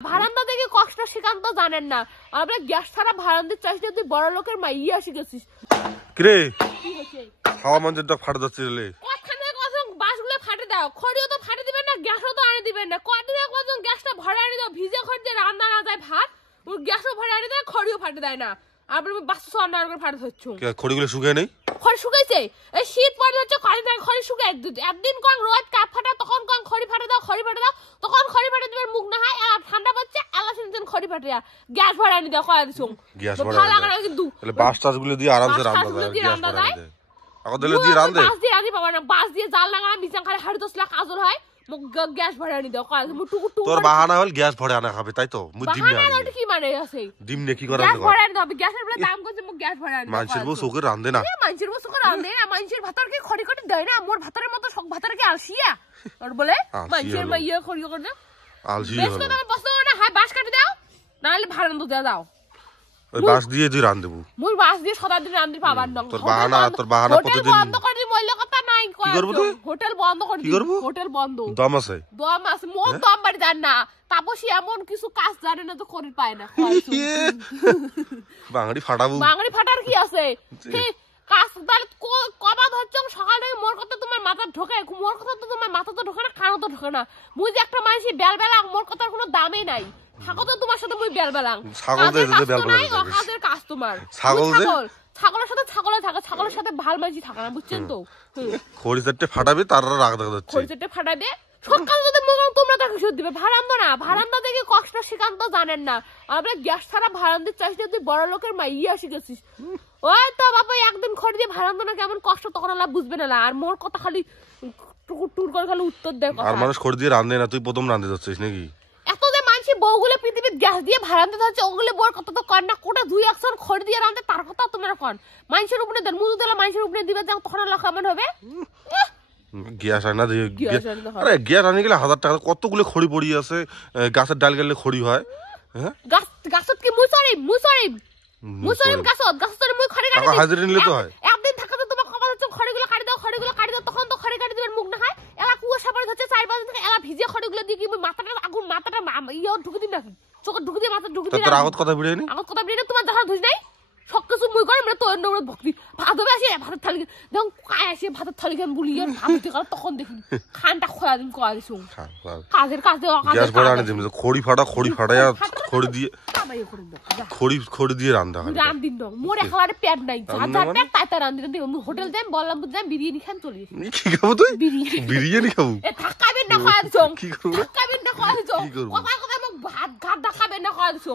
ভাড়ান্দা দেখে কষ্ট শিখান্ত জানেন না আমরা গ্যাস ছাড়া ভাড়ান্দির চাইছি তুই বড় লোকের মাইয়া শিখেছিস কিরে হাওয়া মঞ্চটা ফাটে যাচ্ছে রে কতখানে কজন বাসগুলো ফাটে দাও খড়িও তো ফাটে দিবেন না গ্যাসও তো আনে দিবেন না কতদিনে কজন গ্যাসটা ভরে আনি দাও ভিজে খড় দিয়ে রান্না না যায় ভাত ওর গ্যাসও ভরে আনি দেয় খড়িও ফাটে দেয় না আমরা বাস সব না করে ফাটে হচ্ছে খড়িগুলো শুকায় নেই খড়ি শুকাইছে এই শীত পড়ে হচ্ছে খড়ি শুকায় একদিন কং রোদ কাপ ফাটা তখন কং খড়ি ফাটে দাও তখন খড়ি ফাটে দিবেন মুখ না হয় ঠান্ডা পড়ছে এলা শুনছেন খড়ি ফাটে গ্যাস ভরে আনি দাও কয়া দিছুম গ্যাস ভরে ভালো লাগে না কিন্তু তাহলে বাস টাসগুলো দিয়ে আরামসে রান্না যায় গ্যাস ভরে দেয় আগো দিলে দিয়ে রান্ধে বাস দিয়ে রাঁধি পাবা না বাস দিয়ে জাল লাগানা বিছান খালি 10.5 লাখ কাজল হয় মুখ গ্যাস ভরে আনি দাও কয়া মু টুকু টুকু তোর বাহানা হল গ্যাস ভরে আনা খাবে তাই তো মু ডিম না বাহানা কি মানে আছে ডিম নে কি করা গ্যাস ভরে আনি দাও গ্যাসের বলে দাম কইছে মু গ্যাস ভরে আনি মানুষের বউ চোখে রান্ধে না মানুষের বউ চোখে রান্ধে না মানুষের ভাতর কি খড়ি খড়ি দেয় না মোর ভাতরের মতো সব ভাতর কি আলসিয়া আর বলে মানুষের মাইয়া খড়ি খড়ি না আলসি বেশ কথা বসতো না হয় বাস কাটি দাও নাহলে ভাড়ান্দো দাও ওই বাস দিয়ে তুই রান দেবো মুই বাস দিয়ে সদা দিন রান্ধি পাবার না তোর বাহানা প্রতিদিন বন্ধ করে দি বললে কথা নাই কি করব তুই হোটেল বন্ধ করে দি হোটেল বন্ধ দম আছে মোর দম বাড়ি জান না তাপসি এমন কিছু কাজ জানে না তো করি পায় না বাঙালি ফাটাবো বাঙালি ফাটার কি আছে কাজ তাহলে কবাদ হচ্ছে সকালে মোর কথা তোমার মাথা ঢোকে মোর কথা তো তোমার মাথা তো ঢোকে না কানো তো ঢোকে না মুই যে একটা মানুষ বেলবেলা মোর কথার কোনো দামই নাই থাকো তো তোমার সাথে মুই বেলবেলাং ছাগল দে যদি বেলবেলা কাজের কাজ তোমার ছাগল দে ছাগলের সাথে ছাগলে থাকে ছাগলের সাথে ভাল মাঝি থাকে না বুঝছেন তো খড়ি চারটে ফাটাবে তার রাগ দেখা যাচ্ছে খড়ি চারটে ফাটাবে সকাল যদি মুগাং তোমরা তাকে সুদ দিবে ভাড়ান্দা দেখে কষ্ট শিখান্ত জানেন না আমরা গ্যাস ছাড়া ভাড়ান্দির চাইছি তুই বড় লোকের মাইয়া শিখেছিস ওই তো বাবা একদিন খড়ি দিয়ে ভাড়ান্দা না কেমন কষ্ট তখন আল্লাহ বুঝবে না আর মোর কথা খালি টুকুর টুর করে খালি উত্তর দেয় আর মানুষ খড়ি দিয়ে রান্ধে না তুই প্রথম রান্ধতে যাচ্ছিস নাকি এত যে মানুষ বউগুলো পৃথিবীর গ্যাস দিয়ে ভাড়াতে যাচ্ছে ওগুলো বউর কথা তো কর না কোটা 2 অক্ষর খড়ি দিয়ে রান্ধে তার কথা তোমরা কন মানুষের উপরে দেন মুদু দিলা মানুষের উপরে দিবে যাও তখন আল্লাহ কেমন হবে গ্যাস আনা দিয়ে আরে গ্যাস আনি গেলে 1000 টাকা কতগুলো খড়ি পড়ি আছে গাছের ডাল গেলে খড়ি হয় হ্যাঁ গাছত কি মুসরি গাছত মুই খড়ি কাটি হাজির নিলে তো হয় একদিন থাকাতে তোমার খবর হচ্ছে খড়িগুলো কাটি দাও তখন তো খড়ি কাটি দিবেন মুখ না হয় এলা কুয়াশা পড়ে হচ্ছে 4-5 দিন থেকে এলা ভিজে খড়িগুলো দিয়ে কি মাথাটা ইয়ে ঢুকে দিন নাকি চোখে ঢুকে দিয়ে মাথা ঢুকে দিয়ে তোর আগত কথা বিড়ে নি তোমার দেখা ধুই নাই সবকিছু মুই করে আমরা তোর নবরে ভক্তি ভাত হবে আসে ভাতের থালি যখন কায় আসে ভাতের থালি কেন বলিয়ে ভাবতে গেল তখন দেখি খানটা খোয়া দিন কোয়া দিছ কাজের গ্যাস ভরা আনে দিম খড়ি ফাটায়া খড়ি দিয়ে খড়ি দিয়ে রান্না হয় রান্দিন না মোর একেবারে পেট নাই যা পেট তাই রান্দিন হোটেল যাই বললাম বুঝলাম বিরিয়ানি খান চলে কি খাবো তুই বিরিয়ানি খাবো এ থাকাবেন না কোয়া দিছ কি করব থাকাবেন না কোয়া দিছ কথা কথা ভাত ঘাট দেখাবেন না কোয়া দিছ